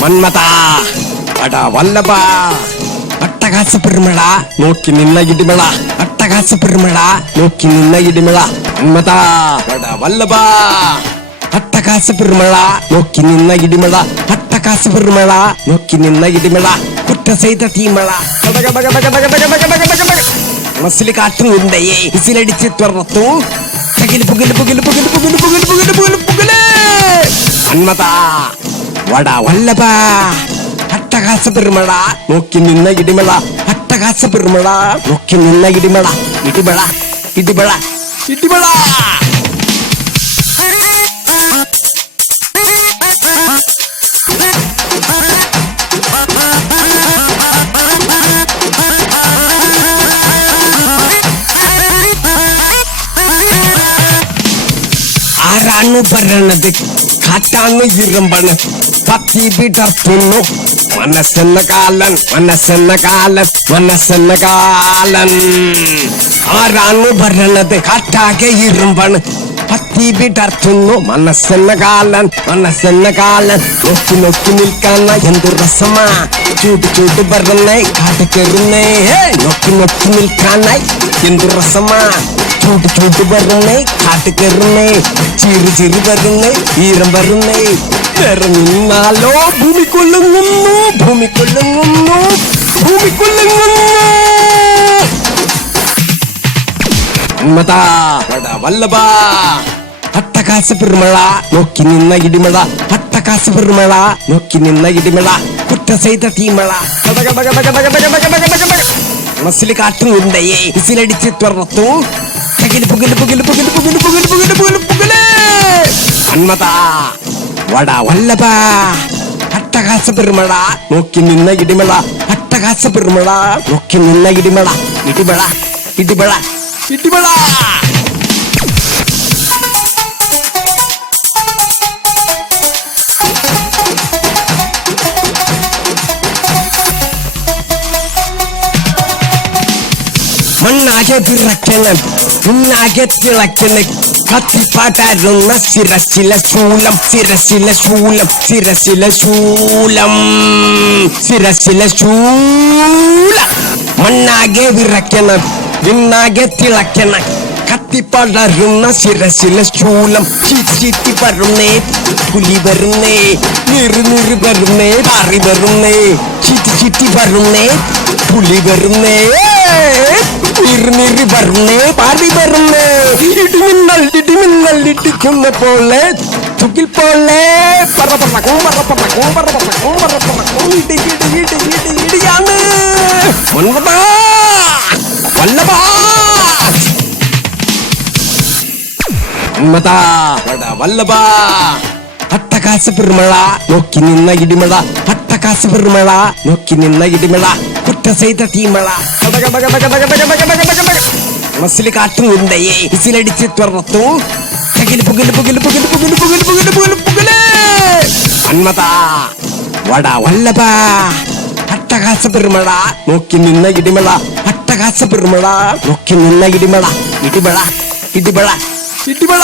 മന്മത അട വല്ലഭ അട്ടഹാസ പെരുമഴ നോക്കി നിന്ന ഇടിമഴ അട്ടഹാസ പെരുമഴ നോക്കി നിന്ന ഇടിമഴ മന്മത അട വല്ലഭ അട്ടഹാസ പെരുമഴ നോക്കി നിന്ന ഇടിമഴ അട്ടഹാസ പെരുമഴ നോക്കി നിന്ന ഇടിമഴ കുറ്റ ചെയ്ത തീമഴ മനസ്സിൽ കാറ്റുന്നുണ്ടേ ഇസിലടിച്ച് തുറത്തു മന്മത വട വല്ലഭ അട്ടഹാസ പെരുമഴ നോക്കി നിന്ന ഇടിമഴ അട്ടഹാസ പെരുമഴ നോക്കി നിന്ന ഇടിമഴ ഇടിമഴ ഇടിമഴ ഇടിമഴ ആരാണ് പറയണത് കാറ്റാണ് ഇരുമ്പണ് പത്തി വിടർത്തുന്നു മനസ്സെന്ന കാലൻ മനസ്സെന്ന കാലൻ മനസ്സെന്ന കാലൻ ആരാണ് പറയണത് കാറ്റാകെ ഇരുമ്പണ് പത്തി വിടർത്തുന്നു മനസ്സെന്ന കാലൻ മനസ്സെന്ന കാലൻ നോക്കി നോക്കി നിൽക്കാന എന്തു രസമാ ചൂട് ചൂട് പറഞ്ഞേ കാട്ട് കയറുന്നേ നോക്കി നോക്കി നിൽക്കാനായി എന്തു രസമാ ചൂട് ചൂട് പറഞ്ഞേ കാട്ട് കയറുന്നേ ചിരി ചിരി വരുന്നേ ഈരം വരുന്നേ വേറെ നിന്നാലോ ഭൂമി കൊള്ളുങ്ങുന്നു ഭൂമി കൊള്ളുങ്ങുന്നു ഭൂമി കൊള്ളുങ്ങുന്നു മന്മത വല്ലഭ അട്ടഹാസ പെരുമഴ നോക്കി നിന്ന ഇടിമഴ അട്ടഹാസ പെരുമഴ നോക്കി നിന്ന ഇടിമഴ കുറ്റ ചെയ്ത തീമഴ മനസ്സിൽ കാറ്റുന്നുണ്ടേ ഇസിലടിച്ച് തുറത്തു മന്മത വട വല്ലഭ അട്ടഹാസ പെരുമഴ നോക്കി നിന്ന ഇടിമഴ അട്ടഹാസ പെരുമഴ നോക്കി നിന്ന ഇടിമഴ ഇടിമഴ ഇടിമഴ ഇടിമഴ മണ്ണാകെ വിറയ്ക്കണം ഉണ്ണാകെ തിളയ്ക്കണം കത്തിപ്പാട്ടാരുന്ന ശിരസിലെ ശൂലം ശിരസിലെ ശൂലം ശിരസിലെ ശൂലം ശിരസിലെ ശൂലം മണ്ണാകെ വിറയ്ക്കണം ഉണ്ണാകെ തിളയ്ക്കണം കത്തിപ്പടരുന്ന ശിരസിലെ ശൂലം ചീറ്റി വരുന്നേ പുലി വരുന്നേ നിറി നിറി വരുന്നേ പാറി വരുന്നേ ചീറ്റി വരുന്നേ പുലി വരുന്നേ നിറി നിറി വരുന്നേ പാറി വരുന്നേ ഇടിമിന്നൽ ഇടിക്കുന്ന പോലെ തുകിൽ പോലെ ഇടിയാണ് മന്മത വല്ലഭ മന്മത വല്ലഭ അട്ടഹാസ പെരുമഴ നോക്കി നിന്ന ഇടിമഴ അട്ടഹാസ പെരുമഴ നോക്കി നിന്ന ഇടിമഴ കുറ്റ ചെയ്ത തീമഴ മനസ്സിൽ കാറ്റുന്നുണ്ടേ ഇസിലടിച്ച് തുറത്തു മന്മത വട വല്ലഭ അട്ടഹാസ പെരുമഴ നോക്കി നിന്ന ഇടിമഴ അട്ടഹാസ പെരുമഴ നോക്കി നിന്ന ഇടിമഴ ഇടിമഴ ഇടിമഴ ഇടിമഴ